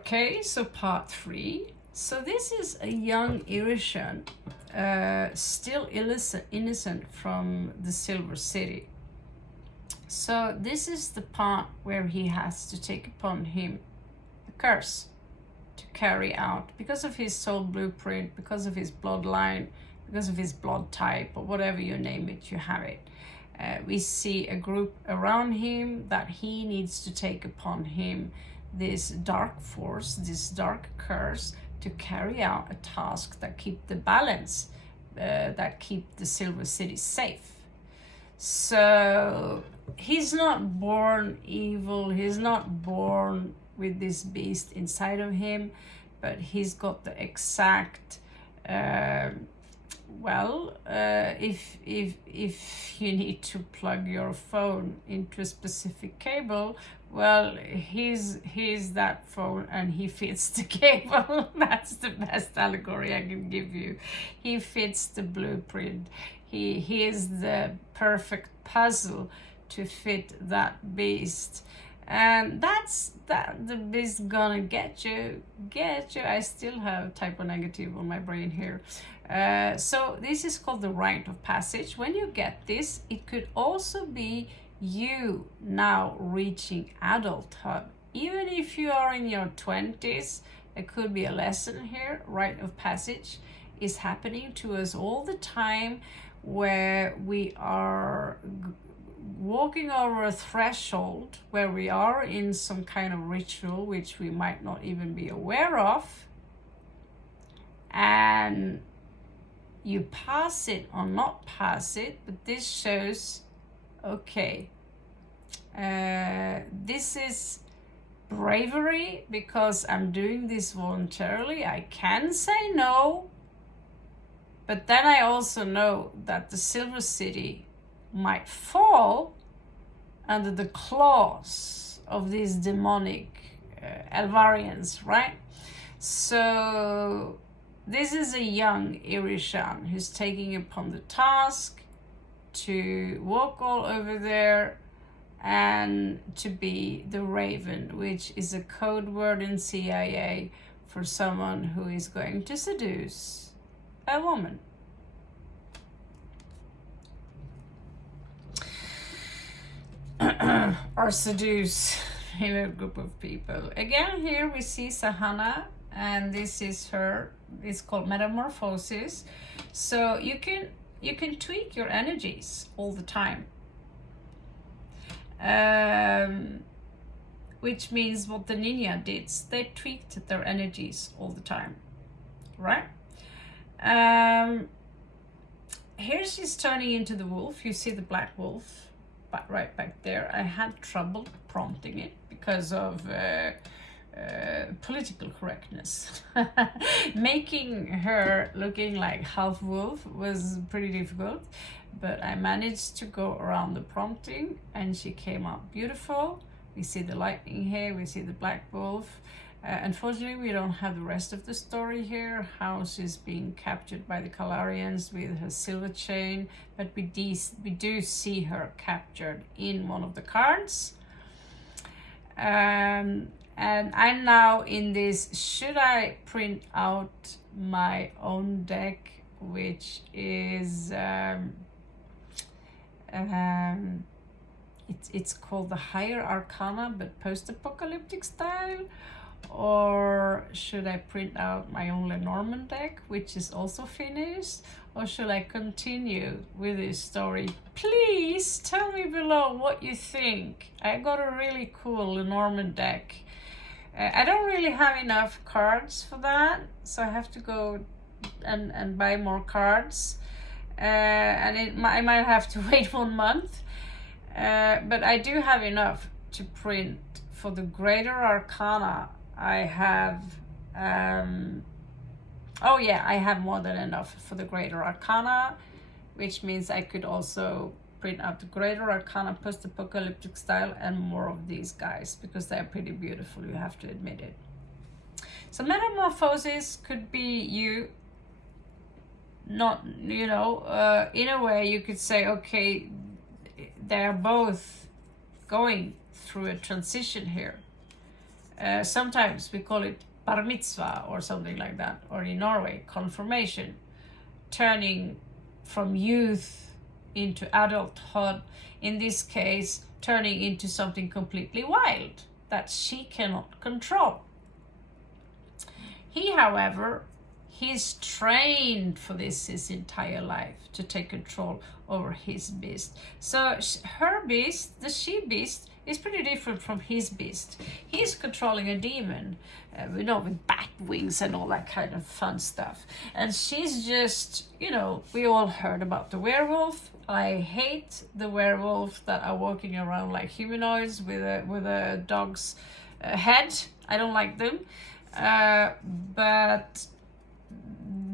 Okay, so part 3. So this is a young Irishan, still innocent from the Silver City. So this is the part where he has to take upon him the curse to carry out, because of his soul blueprint, because of his bloodline, because of his blood type, or whatever you name it, you have it. We see a group around him that he needs to take upon him this dark force, this dark curse, to carry out a task that keep the balance, that keep the Silver City safe. So he's not born evil, he's not born with this beast inside of him, but he's got the exact if you need to plug your phone into a specific cable, well, he's that phone and he fits the cable. That's the best allegory I can give you. He fits the blueprint. He is the perfect puzzle to fit that beast. And that's that the beast gonna get you. I still have typo negative on my brain here. So this is called the rite of passage. When you get this, it could also be you now reaching adulthood. Even if you are in your 20s, it could be a lesson here. Rite of passage is happening to us all the time, where we are walking over a threshold, where we are in some kind of ritual which we might not even be aware of, and you pass it or not pass it. But this shows, okay, this is bravery because I'm doing this voluntarily. I can say no, but then I also know that the Silver City might fall under the claws of these demonic elvarians, right? So this is a young Irishan who's taking upon the task to walk all over there and to be the Raven, which is a code word in CIA for someone who is going to seduce a woman. Or seduce in a group of people. Again, here we see Sahana, and this is her. It's called metamorphosis. So you can tweak your energies all the time, which means what the ninja did, they tweaked their energies all the time, right? Here she's turning into the wolf. You see the black wolf right back there. I had trouble prompting it because of political correctness. Making her looking like half wolf was pretty difficult, but I managed to go around the prompting and she came out beautiful. We see the lightning here, we see the black wolf. Unfortunately, we don't have the rest of the story here, how she's being captured by the Kalarians with her silver chain, but we do see her captured in one of the cards. And I'm now in this, should I print out my own deck, which is, it's called the Higher Arcana, but post-apocalyptic style? Or should I print out my own Lenormand deck, which is also finished? Or should I continue with this story? Please tell me below what you think. I got a really cool Lenormand deck. I don't really have enough cards for that, so I have to go and buy more cards. And I might have to wait 1 month. But I do have enough to print for the Greater Arcana. I have, I have more than enough for the Greater Arcana, which means I could also print out the Greater Arcana post-apocalyptic style and more of these guys, because they're pretty beautiful, you have to admit it. So metamorphosis could be you, not, in a way you could say, okay, they're both going through a transition here. Sometimes we call it bar mitzvah or something like that, or in Norway, confirmation, turning from youth into adulthood. In this case, turning into something completely wild that she cannot control. He, however, he's trained for this his entire life, to take control over his beast. So her beast, the she beast, is pretty different from his beast. He's controlling a demon, with bat wings and all that kind of fun stuff. And she's just, we all heard about the werewolf. I hate the werewolf that are walking around like humanoids with a dog's head. I don't like them. But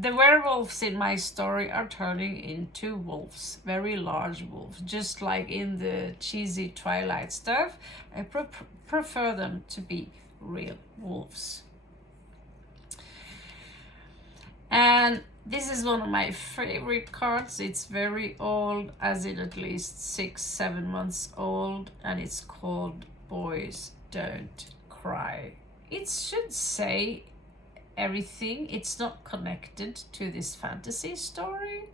the werewolves in my story are turning into wolves, very large wolves, just like in the cheesy Twilight stuff. I prefer them to be real wolves. And this is one of my favorite cards. It's very old, as in at least 6-7 months old, and it's called Boys Don't Cry. It should say everything. It's not connected to this fantasy story.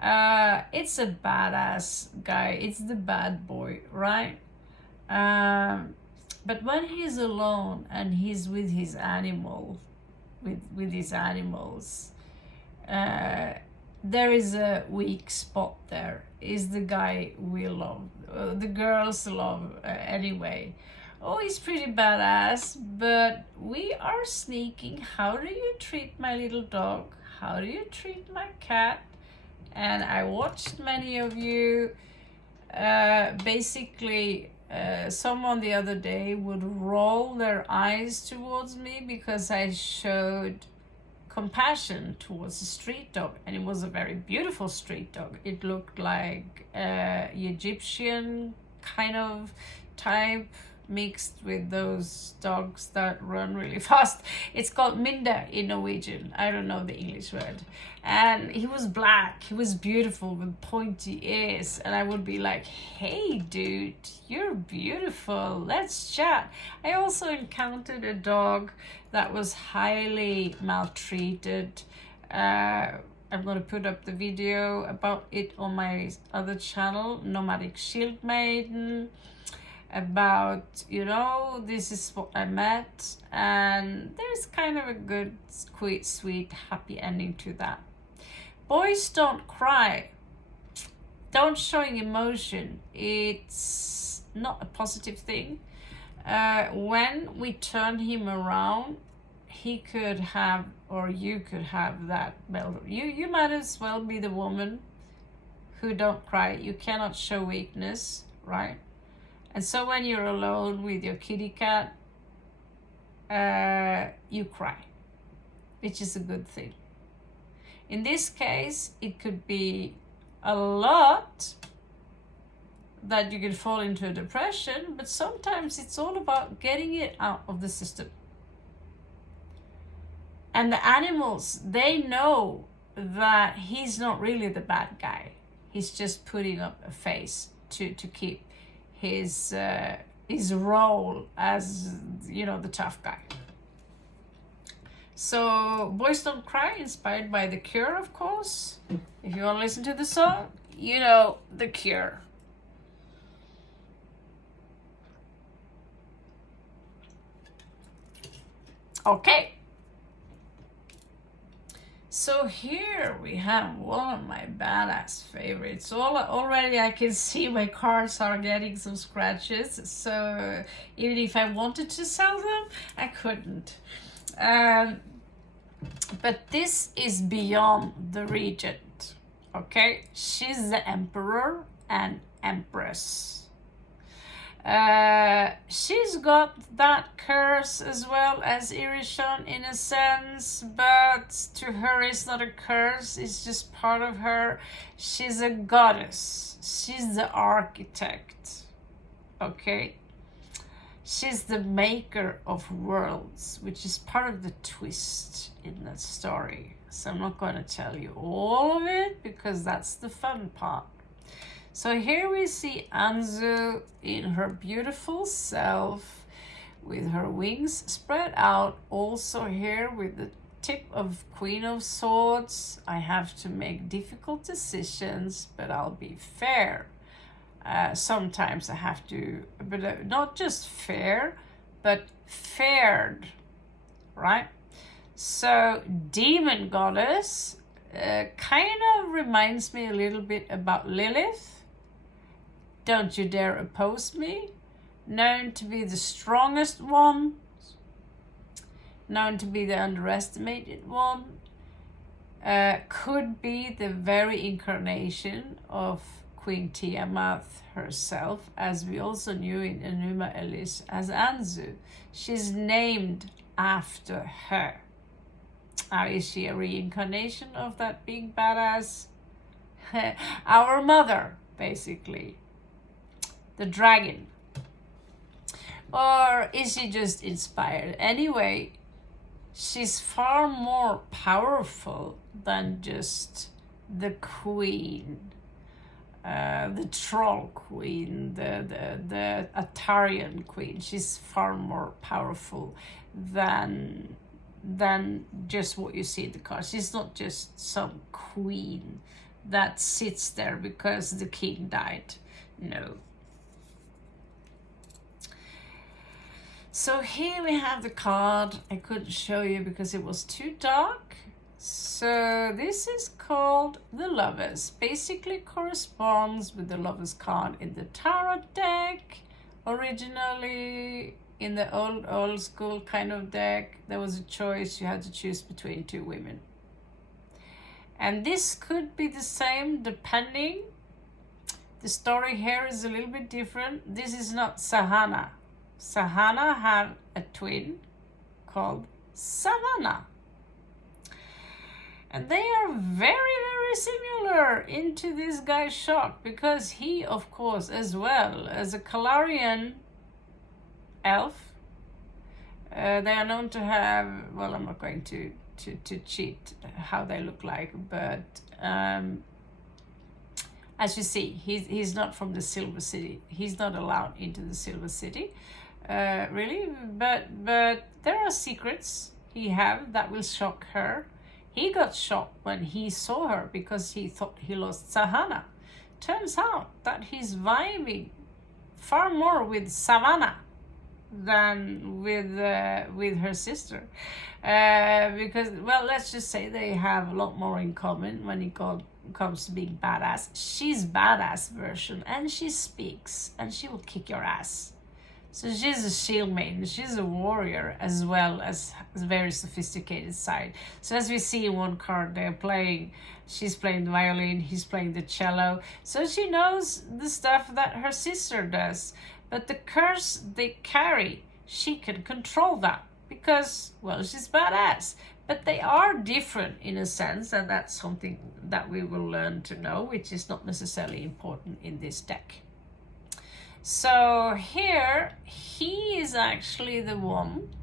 It's a badass guy. It's the bad boy, right? But when he's alone and he's with his animal, with his animals, there is a weak spot there. Is the guy we love, the girls love anyway. Oh, he's pretty badass, but we are sneaking. How do you treat my little dog? How do you treat my cat? And I watched many of you, someone the other day would roll their eyes towards me because I showed compassion towards a street dog, and it was a very beautiful street dog. It looked like Egyptian kind of type, mixed with those dogs that run really fast. It's called Minda in Norwegian. I don't know the English word. And he was black. He was beautiful with pointy ears. And I would be like, hey, dude, you're beautiful. Let's chat. I also encountered a dog that was highly maltreated. I'm going to put up the video about it on my other channel, Nomadic Shield Maiden. About, this is what I met, and there's kind of a good, sweet, happy ending to that. Boys don't cry. Don't showing emotion. It's not a positive thing. When we turn him around, he could have, or you could have that. Well, you might as well be the woman who don't cry. You cannot show weakness, right? And so when you're alone with your kitty cat, you cry, which is a good thing. In this case, it could be a lot that you could fall into a depression, but sometimes it's all about getting it out of the system. And the animals, they know that he's not really the bad guy. He's just putting up a face to keep his role as, the tough guy. So Boys Don't Cry, inspired by The Cure, of course. If you want to listen to the song, The Cure. Okay. So here we have one of my badass favorites. Already I can see my cards are getting some scratches. So even if I wanted to sell them, I couldn't. But this is beyond the regent. Okay, she's the emperor and empress. She's got that curse as well as Irishon in a sense, but to her it's not a curse, it's just part of her. She's a goddess. She's the architect. Okay? She's the maker of worlds, which is part of the twist in that story. So I'm not going to tell you all of it because that's the fun part. So here we see Anzu in her beautiful self with her wings spread out. Also here with the tip of Queen of Swords, I have to make difficult decisions, but I'll be fair. Sometimes I have to, but not just fair, but fared, right? So demon goddess kind of reminds me a little bit about Lilith. Don't you dare oppose me. Known to be the strongest one, known to be the underestimated one, could be the very incarnation of Queen Tiamat herself, as we also knew in Enuma Elish as Anzu. She's named after her. Now, is she a reincarnation of that big badass? Our mother, basically. The dragon. Or is she just inspired? Anyway, she's far more powerful than just the queen. The troll queen, the Atarian queen. She's far more powerful than just what you see in the cards. She's not just some queen that sits there because the king died. No. So here we have the card. I couldn't show you because it was too dark. So this is called the Lovers. Basically corresponds with the Lovers card in the Tarot deck. Originally in the old school kind of deck, there was a choice. You had to choose between two women. And this could be the same depending. The story here is a little bit different. This is not Sahana. Sahana have a twin called Savannah. And they are very, very similar into this guy's shock, because he, of course, as well as a Kalarian elf, they are known to have, well, I'm not going to cheat how they look like, but as you see, he's not from the Silver City. He's not allowed into the Silver City, really, but there are secrets he have that will shock her. He got shocked when he saw her because he thought he lost Sahana. Turns out that he's vibing far more with Savannah than with her sister. Because, well, let's just say they have a lot more in common when it comes to being badass. She's badass version, and she speaks, and she will kick your ass. So she's a shield maiden, she's a warrior as well as a very sophisticated side. So as we see in one card, she's playing the violin, he's playing the cello. So she knows the stuff that her sister does. But the curse they carry, she can control that because, well, she's badass. But they are different in a sense, and that's something that we will learn to know, which is not necessarily important in this deck. So here, he is actually the one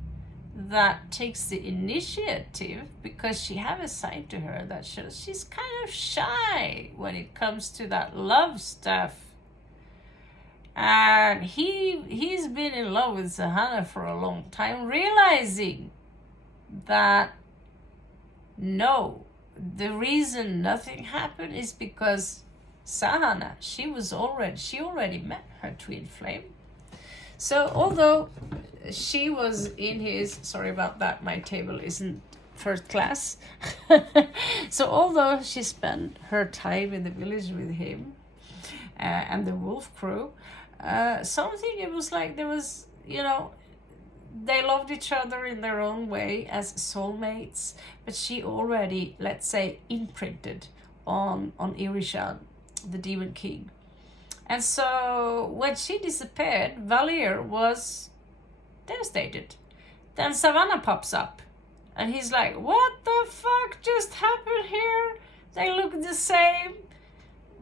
that takes the initiative, because she has a side to her that shows she's kind of shy when it comes to that love stuff. And he's been in love with Sahana for a long time, realizing that no, the reason nothing happened is because Sahana, she already met her twin flame. So although she was in his, sorry about that, my table isn't first class. So although she spent her time in the village with him and the wolf crew, something, it was like there was, they loved each other in their own way as soulmates, but she already, let's say, imprinted on Irishan, the demon king. And so when she disappeared, Valir was devastated. Then Savannah pops up and he's like, what the fuck just happened here? They look the same,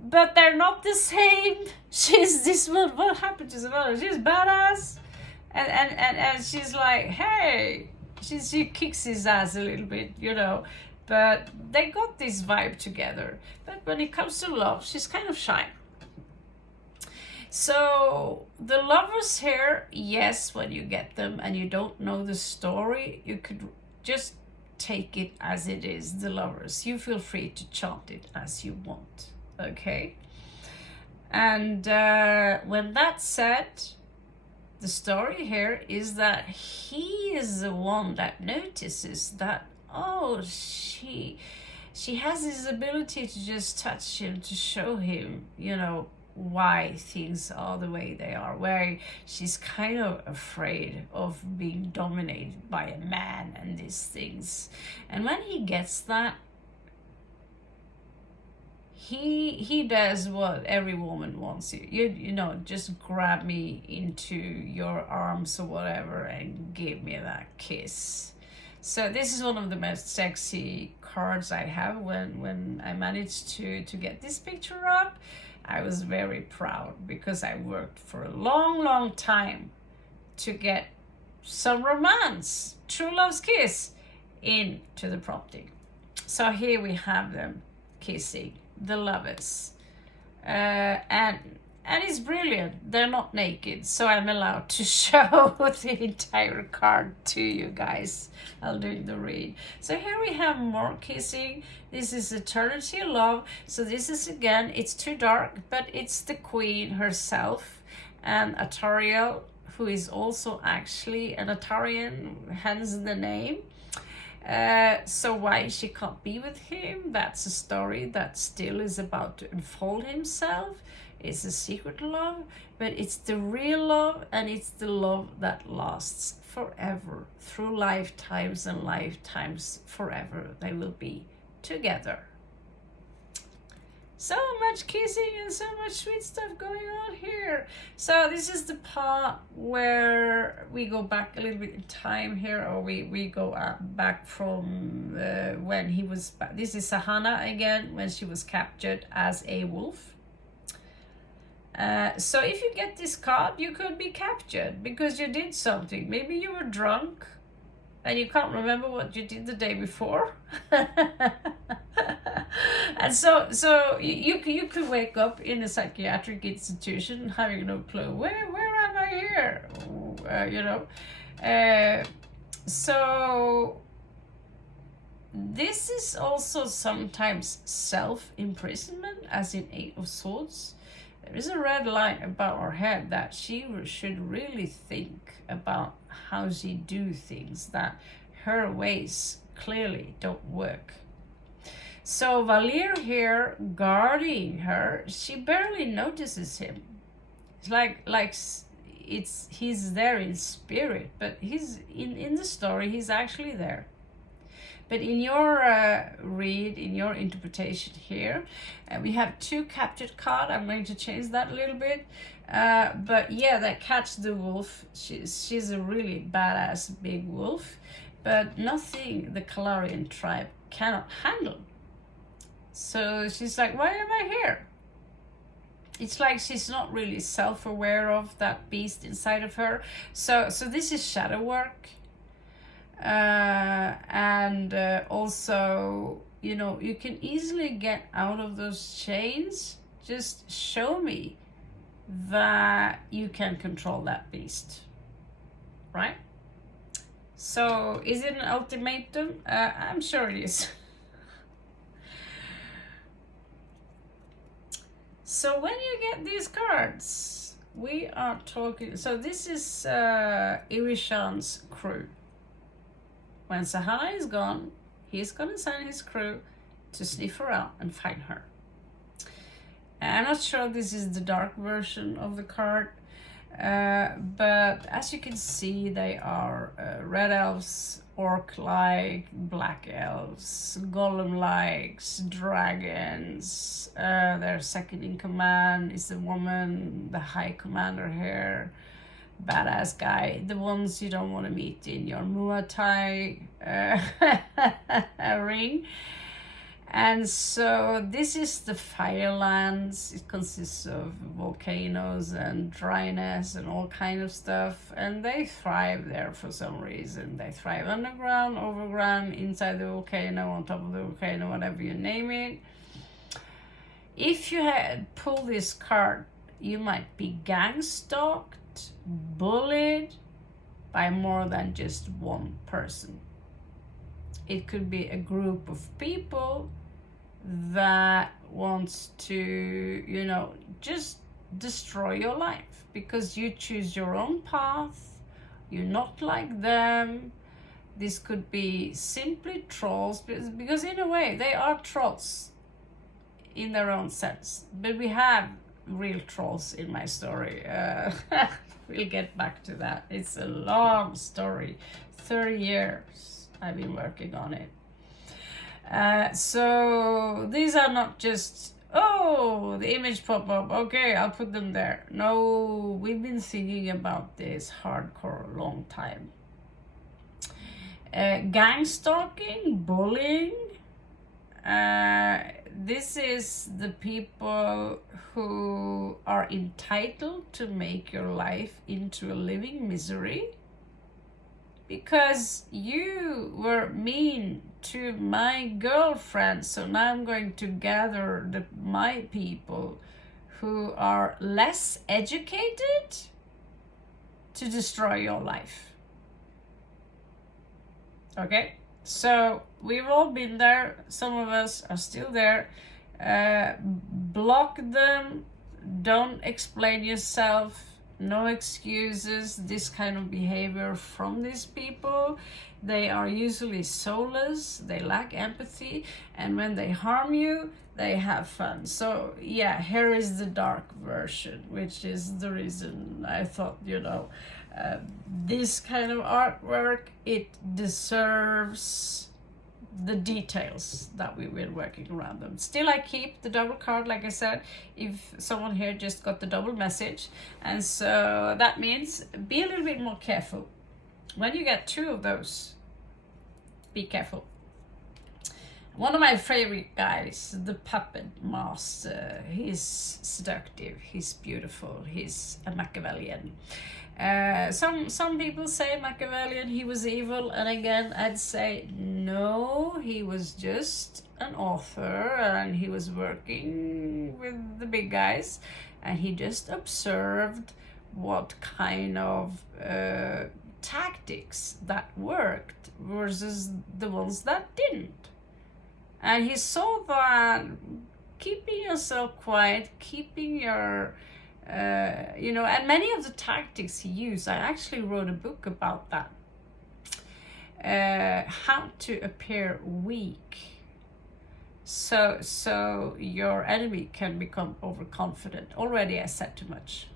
but they're not the same. She's this one. What happened to Savannah? She's badass. And she's like, hey, she kicks his ass a little bit, but they got this vibe together. But when it comes to love, she's kind of shy. So the lovers here, yes, when you get them and you don't know the story, you could just take it as it is, the lovers. You feel free to chant it as you want, okay? And when that's said, the story here is that he is the one that notices that, oh, she has this ability to just touch him, to show him, you know, why things are the way they are, where she's kind of afraid of being dominated by a man and these things. And when he gets that, he does what every woman wants. You know, just grab me into your arms or whatever and give me that kiss. So this is one of the most sexy cards I have. When I managed to get this picture up, I was very proud, because I worked for a long time to get some romance, true love's kiss, into the prompting. So here we have them kissing, the lovers, and it's brilliant. They're not naked, so I'm allowed to show the entire card to you guys. I'll do the read. So here we have more kissing. This is Eternity Love. So this is, again, it's too dark, but it's the queen herself, and Atariel, who is also actually an Atarian, hence the name. So why she can't be with him, that's a story that still is about to unfold himself. It's a secret love, but it's the real love, and it's the love that lasts forever. Through lifetimes and lifetimes, forever they will be together. So much kissing and so much sweet stuff going on here. So this is the part where we go back a little bit in time here, or we go back from when he was back. This is Sahana again, when she was captured as a wolf. So if you get this card, you could be captured because you did something. Maybe you were drunk and you can't remember what you did the day before. And so you could wake up in a psychiatric institution having no clue. Where am I here? You know. So this is also sometimes self-imprisonment, as in Eight of Swords. There is a red line above her head that she should really think about how she do things, that her ways clearly don't work. So Valir here, guarding her, she barely notices him. It's like he's there in spirit, but he's in the story, he's actually there. But in your read, in your interpretation here, we have two captured cards. I'm going to change that a little bit. But yeah, that catch the wolf. She's a really badass big wolf, but nothing the Kalarian tribe cannot handle. So she's like, why am I here? It's like she's not really self-aware of that beast inside of her. So this is shadow work. And also, you know, you can easily get out of those chains. Just show me that you can control that beast, right? So is it an ultimatum? I'm sure it is. So when you get these cards, we are talking, so this is Irishan's crew. When Sahana is gone, he's going to send his crew to sniff around and find her. I'm not sure this is the dark version of the card, but as you can see, they are red elves, orc-like, black elves, golem-likes, dragons. Their second in command is the woman, the high commander here. Badass guy, the ones you don't want to meet in your Muay Thai ring. And so this is the Firelands. It consists of volcanoes and dryness and all kind of stuff, and they thrive there for some reason. They thrive underground, overground, inside the volcano, on top of the volcano, whatever you name it. If you had pulled this card You might be gang stalked, bullied by more than just one person. It could be a group of people that wants to, you know, just destroy your life because you choose your own path. You're not like them. This could be simply trolls, because in a way they are trolls in their own sense. But we have real trolls in my story. We'll get back to that. It's a long story. 30 years I've been working on it. So these are not just, oh, the image pop up, okay, I'll put them there. No, we've been thinking about this hardcore a long time. Gang stalking, bullying, this is the people who are entitled to make your life into a living misery because you were mean to my girlfriend, so now I'm going to gather my people who are less educated to destroy your life. Okay, so we've all been there. Some of us are still there. Block them. Don't explain yourself. No excuses. This kind of behavior from these people. They are usually soulless. They lack empathy. And when they harm you, they have fun. So yeah, here is the dark version, which is the reason I thought, you know, this kind of artwork, it deserves the details that we've been working around them. Still, I keep the double card, like I said, if someone here just got the double message. And so that means be a little bit more careful. When you get two of those, be careful. One of my favorite guys, the puppet master, he's seductive, he's beautiful, he's a Machiavellian. Some people say Machiavellian, he was evil, and again I'd say no, he was just an author and he was working with the big guys and he just observed what kind of tactics that worked versus the ones that didn't. And he saw that keeping yourself quiet, keeping your you know, and many of the tactics he used, I actually wrote a book about that. How to appear weak, so your enemy can become overconfident. Already I said too much.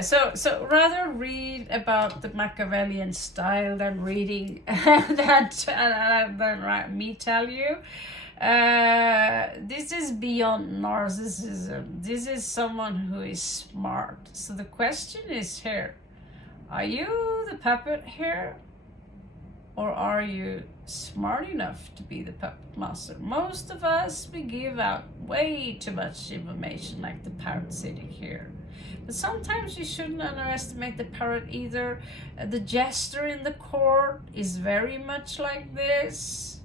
So rather read about the Machiavellian style than reading that than me tell you. This is beyond narcissism. This is someone who is smart. So the question is here, are you the puppet here? Or are you smart enough to be the puppet master? Most of us, we give out way too much information, like the parrot sitting here. But sometimes you shouldn't underestimate the parrot either. The jester in the court is very much like this.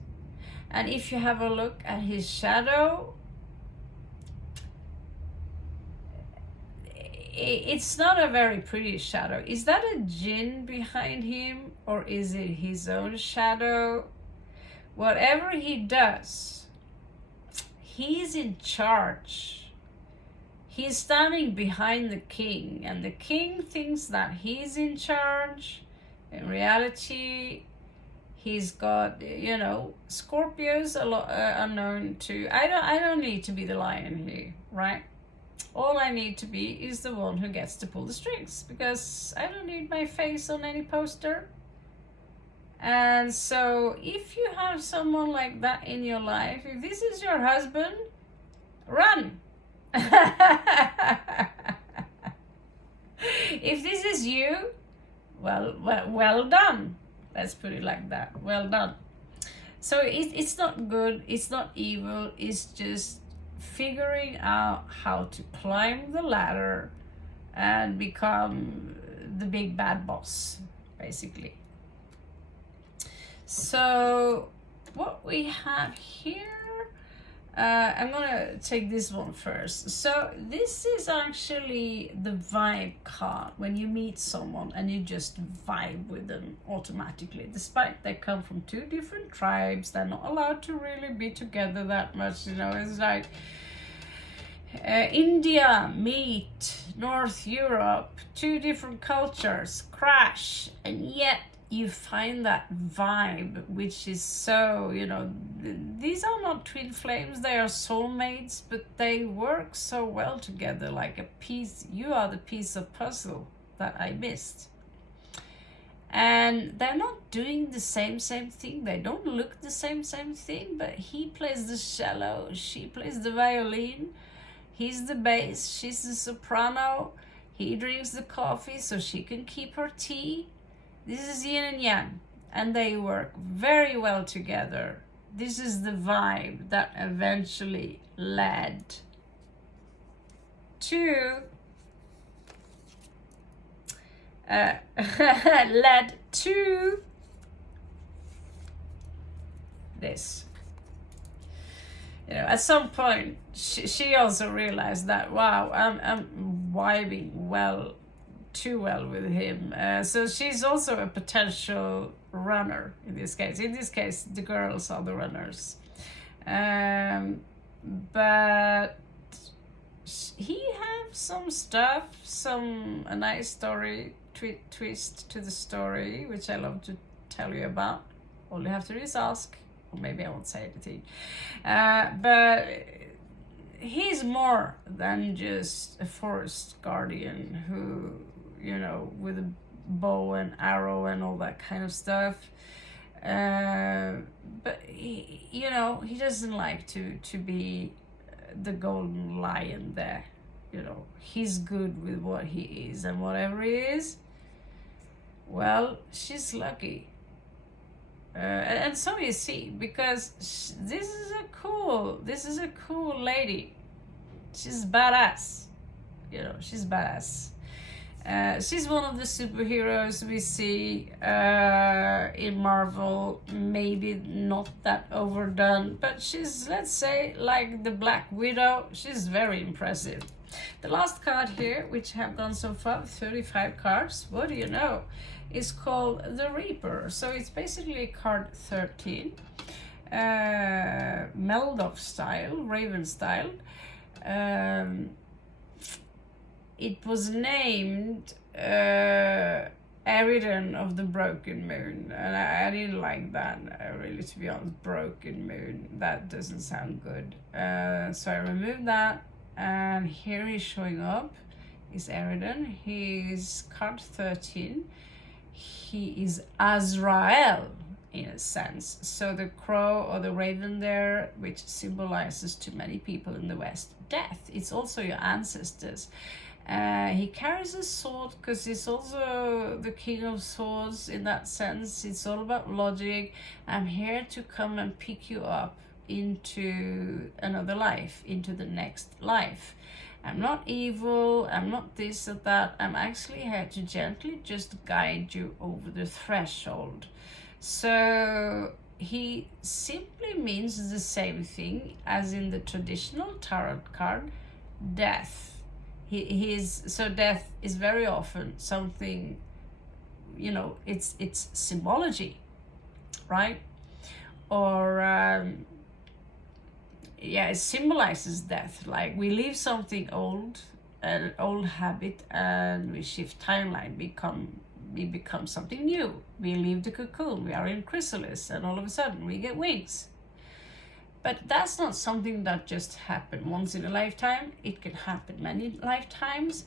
And if you have a look at his shadow, it's not a very pretty shadow. Is that a jinn behind him, or is it his own shadow? Whatever he does, he's in charge. He's standing behind the king, and the king thinks that he's in charge. In reality, he's got, you know, Scorpios are known to. I don't need to be the lion here, right? All I need to be is the one who gets to pull the strings, because I don't need my face on any poster. And so if you have someone like that in your life, if this is your husband, run. If this is you, well done. Let's put it like that. Well done. So it's not good. It's not evil. It's just figuring out how to climb the ladder and become the big bad boss, basically. So what we have here, I'm gonna take this one first. So this is actually the vibe card when you meet someone and you just vibe with them automatically, despite they come from two different tribes. They're not allowed to really be together that much. You know, it's like India meet North Europe, two different cultures crash, and yet you find that vibe, which is so, you know, these are not twin flames, they are soulmates, but they work so well together, like a piece. You are the piece of puzzle that I missed. And they're not doing the same thing, they don't look the same thing, but he plays the cello, she plays the violin, he's the bass, she's the soprano, he drinks the coffee so she can keep her tea. This is yin and yang, and they work very well together. This is the vibe that eventually led to led to this. You know, at some point she also realized that, wow, I'm vibing well, too well with him. So she's also a potential runner in this case. In this case, the girls are the runners. But he has some stuff, a nice story, twist to the story, which I love to tell you about. All you have to do is ask, or maybe I won't say anything. But he's more than just a forest guardian who, you know, with a bow and arrow and all that kind of stuff. But he, you know, he doesn't like to be the golden lion there. You know, he's good with what he is, and whatever he is, well, she's lucky. And so you see, because this is a cool lady. She's badass. You know, she's badass. She's one of the superheroes we see in Marvel, maybe not that overdone, but she's, let's say, like the Black Widow. She's very impressive. The last card here, which have gone so far, 35 cards, what do you know, is called the Reaper. So it's basically card 13, Meldov style, Raven style. It was named Eridan of the Broken Moon, and I didn't like that, really, to be honest. Broken Moon, that doesn't sound good. So I removed that, and here he's showing up, is Eridan. He's card 13. He is Azrael, in a sense. So the crow or the raven there, which symbolizes to many people in the West, death. It's also your ancestors. He carries a sword because he's also the king of swords in that sense. It's all about logic. I'm here to come and pick you up into another life, into the next life. I'm not evil, I'm not this or that. I'm actually here to gently just guide you over the threshold. So he simply means the same thing as in the traditional tarot card, death. So death is very often something, you know, it's symbology, right? Or it symbolizes death. Like we leave something old, an old habit, and we shift timeline, we become something new. We leave the cocoon, we are in chrysalis, and all of a sudden we get wings. But that's not something that just happened once in a lifetime. It can happen many lifetimes.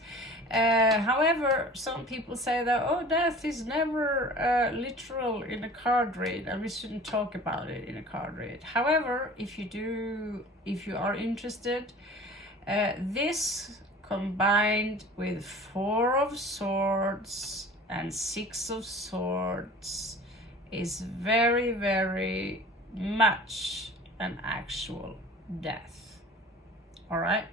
However, some people say that, oh, death is never literal in a card read, and we shouldn't talk about it in a card read. However, if you are interested, this combined with 4 of Swords and 6 of Swords is very, very much an actual death. All right.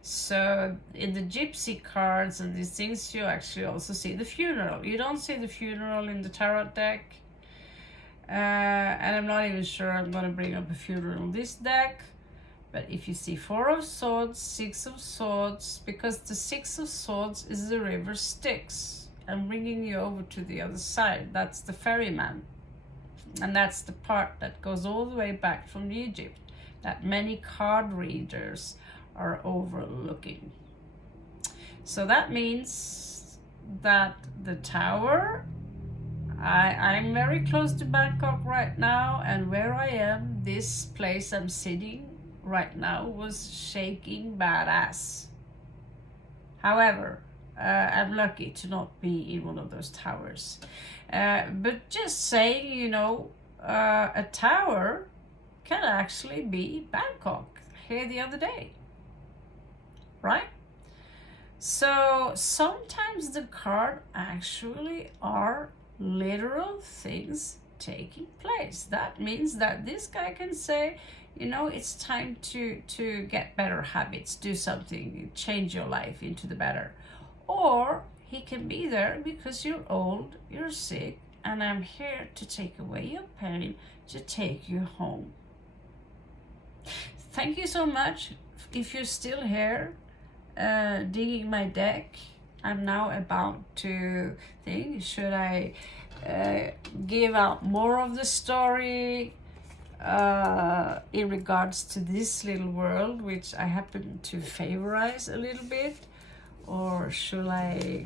So in the gypsy cards and these things, you actually also see the funeral. You don't see the funeral in the tarot deck. And I'm not even sure I'm going to bring up a funeral in this deck. But if you see 4 of Swords, 6 of Swords, because the 6 of Swords is the river Styx and bringing you over to the other side. That's the ferryman. And that's the part that goes all the way back from Egypt that many card readers are overlooking. So that means that the Tower, I'm very close to Bangkok right now, and where I am, this place I'm sitting right now was shaking badass. However, I'm lucky to not be in one of those towers. But just saying, you know, a tower can actually be Bangkok here the other day, right? So sometimes the card actually are literal things taking place. That means that this guy can say, you know, it's time to get better habits, do something, change your life into the better. Or he can be there because you're old, you're sick, and I'm here to take away your pain, to take you home. Thank you so much. If you're still here, digging my deck, I'm now about to think, should I give out more of the story in regards to this little world, which I happen to favorize a little bit? Or should I,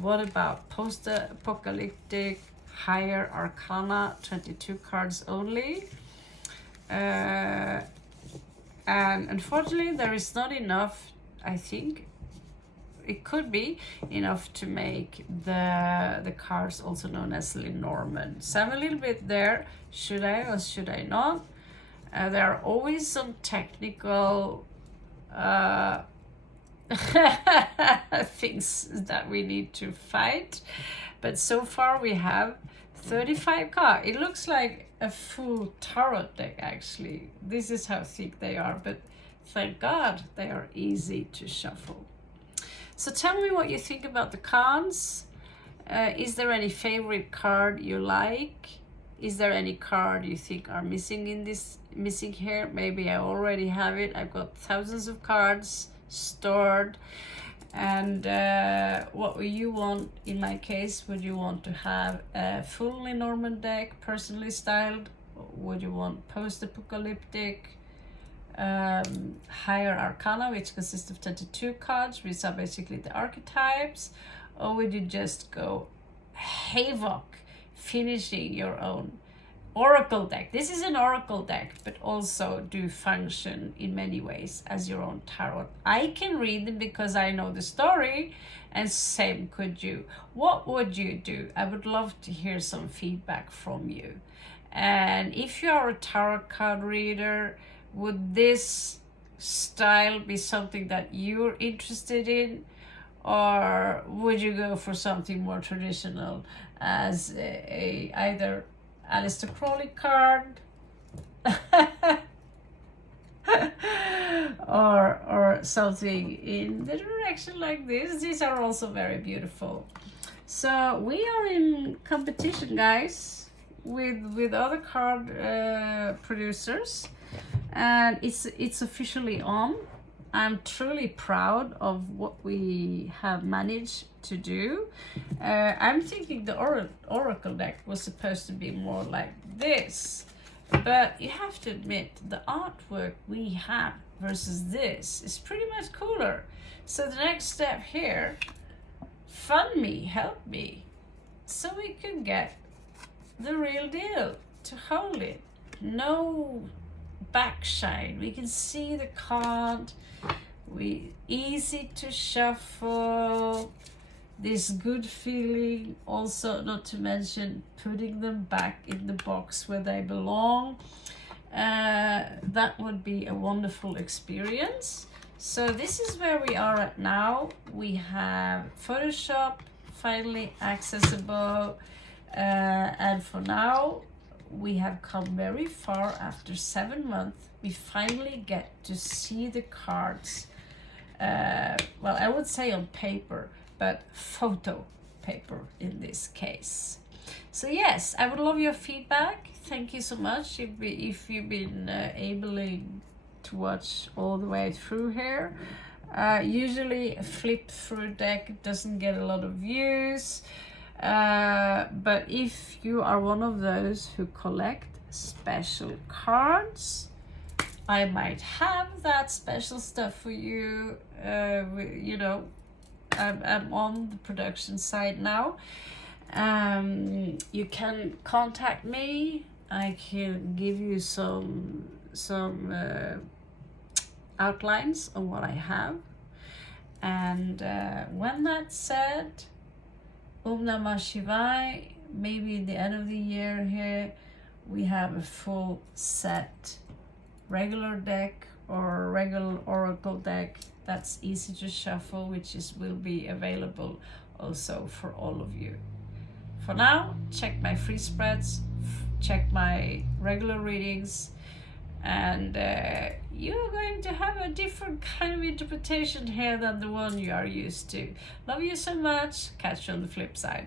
what about post-apocalyptic, higher arcana, 22 cards only? And unfortunately, there is not enough, I think. It could be enough to make the cards also known as Lenormand. So I'm a little bit there. Should I or should I not? There are always some technical things that we need to fight. But so far we have 35 cards. It looks like a full tarot deck actually. This is how thick they are, but thank God they are easy to shuffle. So tell me what you think about the cards. Is there any favorite card you like? Is there any card you think are missing here? Maybe I already have it. I've got thousands of cards stored. And what would you want in my case? Would you want to have a full Lenormand deck, personally styled? Would you want post-apocalyptic? Higher arcana, which consists of 22 cards, which are basically the archetypes? Or would you just go havoc, finishing your own oracle deck? This is an oracle deck, but also do function in many ways as your own tarot. I can read them because I know the story, and same could you. What would you do? I would love to hear some feedback from you. And if you are a tarot card reader, would this style be something that you're interested in? Or would you go for something more traditional as a either Aleister Crowley card or something in the direction like this? These are also very beautiful. So we are in competition, guys, with other card producers. And it's officially on. I'm truly proud of what we have managed to do. I'm thinking the Oracle deck was supposed to be more like this. But you have to admit, the artwork we have versus this is pretty much cooler. So the next step here, fund me, help me, so we can get the real deal to hold it. No backshine. We can see the card. Easy to shuffle. This good feeling. Also, not to mention putting them back in the box where they belong. That would be a wonderful experience. So this is where we are at now. We have Photoshop finally accessible, and for now we have come very far. After 7 months, we finally get to see the cards. Well, I would say on paper, but photo paper in this case. So yes, I would love your feedback. Thank you so much if you've been able to watch all the way through here. Usually a flip-through deck doesn't get a lot of views, but if you are one of those who collect special cards, I might have that special stuff for you. You know, I'm on the production side now. You can contact me. I can give you some outlines of what I have. And when that's said, Om Namah Shivaya, maybe at the end of the year here, we have a full set regular deck or regular oracle deck that's easy to shuffle, which will be available also for all of you. For now, check my free spreads, check my regular readings, and you're going to have a different kind of interpretation here than the one you are used to. Love you so much. Catch you on the flip side.